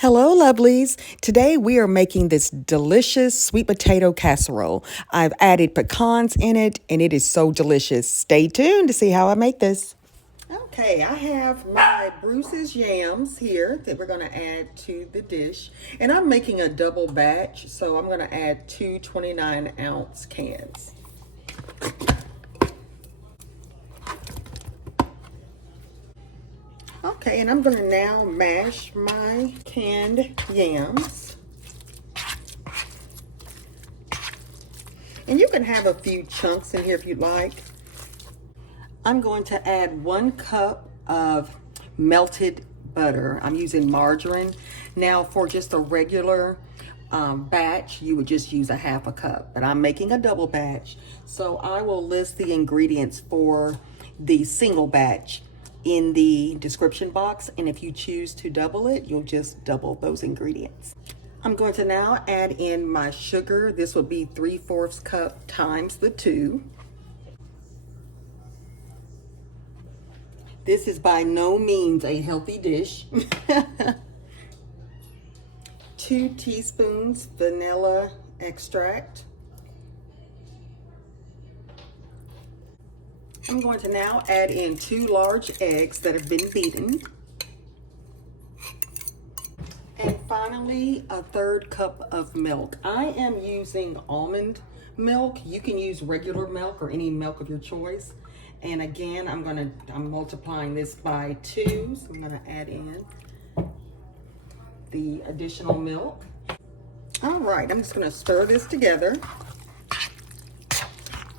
Hello, lovelies. Today we are making this delicious sweet potato casserole. I've added pecans in it and it is so delicious. Stay tuned to see how I make this. Okay, I have my Bruce's yams here that we're going to add to the dish. And I'm making a double batch, so I'm going to add two 29-ounce cans. Okay, and I'm going to now mash my canned yams. And you can have a few chunks in here if you'd like. I'm going to add 1 cup of melted butter. I'm using margarine. Now for just a regular batch, you would just use a half a cup, but I'm making a double batch. So I will list the ingredients for the single batch in the description box. And if you choose to double it, you'll just double those ingredients. I'm going to now add in my sugar. This will be 3/4 cup times the 2. This is by no means a healthy dish. 2 teaspoons vanilla extract. I'm going to now add in 2 large eggs that have been beaten. And finally, a 1/3 cup of milk. I am using almond milk. You can use regular milk or any milk of your choice. And again, I'm multiplying this by 2. So I'm gonna add in the additional milk. All right, I'm just gonna stir this together.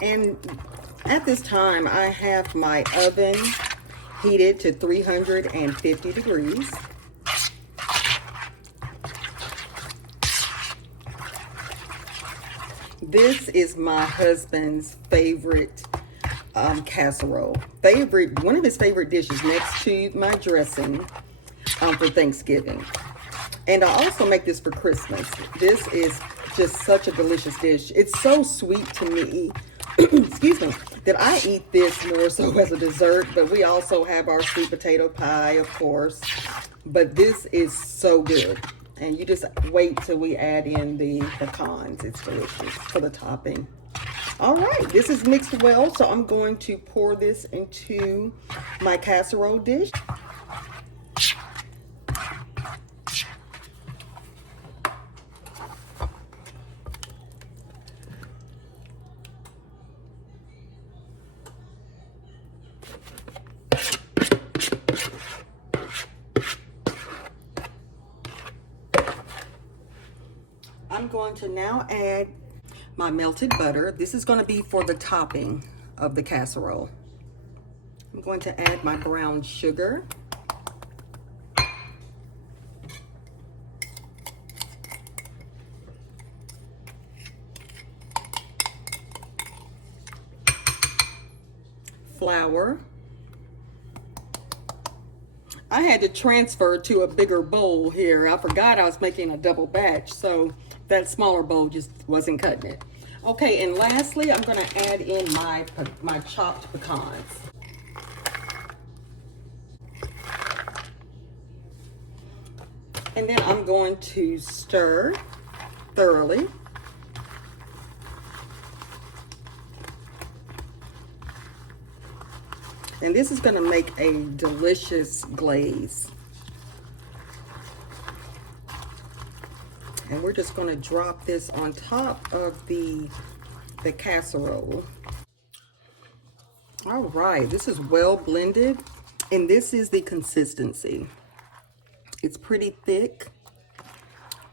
And at this time, I have my oven heated to 350 degrees. This is my husband's favorite casserole. One of his favorite dishes next to my dressing for Thanksgiving. And I also make this for Christmas. This is just such a delicious dish. It's so sweet to me, excuse me, that I eat this more so as a dessert, but we also have our sweet potato pie, of course. But this is so good. And you just wait till we add in the pecans. It's delicious for the topping. All right, this is mixed well, so I'm going to pour this into my casserole dish. I'm going to now add my melted butter. This is going to be for the topping of the casserole. I'm going to add my brown sugar. Flour. I had to transfer to a bigger bowl here. I forgot I was making a double batch, so that smaller bowl just wasn't cutting it. Okay, and lastly, I'm gonna add in my chopped pecans. And then I'm going to stir thoroughly. And this is gonna make a delicious glaze. And we're just gonna drop this on top of the casserole. All right, this is well blended, and this is the consistency. It's pretty thick,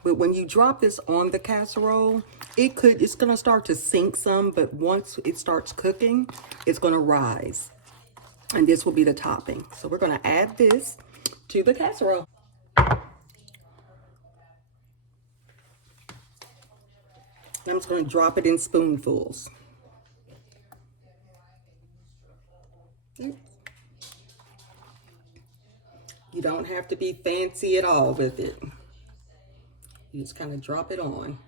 but when you drop this on the casserole, it's gonna start to sink some, but once it starts cooking, it's gonna rise. And this will be the topping. So we're gonna add this to the casserole. I'm just going to drop it in spoonfuls. You don't have to be fancy at all with it. You just kind of drop it on.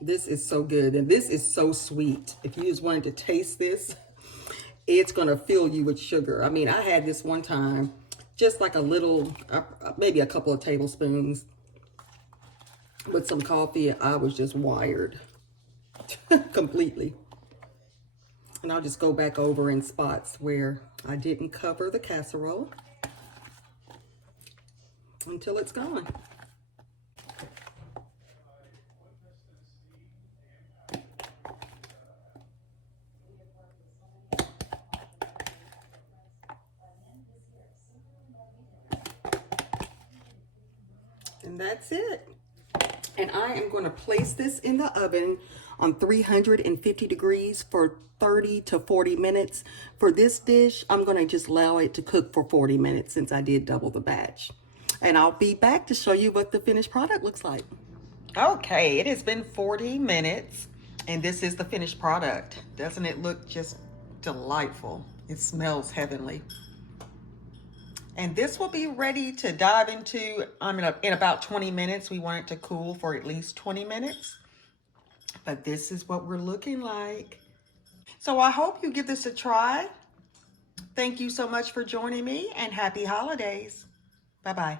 This is so good, and this is so sweet. If you just wanted to taste this, it's going to fill you with sugar. I mean, I had this one time, just like a little, maybe a couple of tablespoons with some coffee. I was just wired completely. And I'll just go back over in spots where I didn't cover the casserole until it's gone. And that's it. And I am going to place this in the oven on 350 degrees for 30 to 40 minutes. For this dish, I'm going to just allow it to cook for 40 minutes since I did double the batch. And I'll be back to show you what the finished product looks like. Okay, it has been 40 minutes and this is the finished product. Doesn't it look just delightful? It smells heavenly. And this will be ready to dive into in about 20 minutes. We want it to cool for at least 20 minutes. But this is what we're looking like. So I hope you give this a try. Thank you so much for joining me and happy holidays. Bye-bye.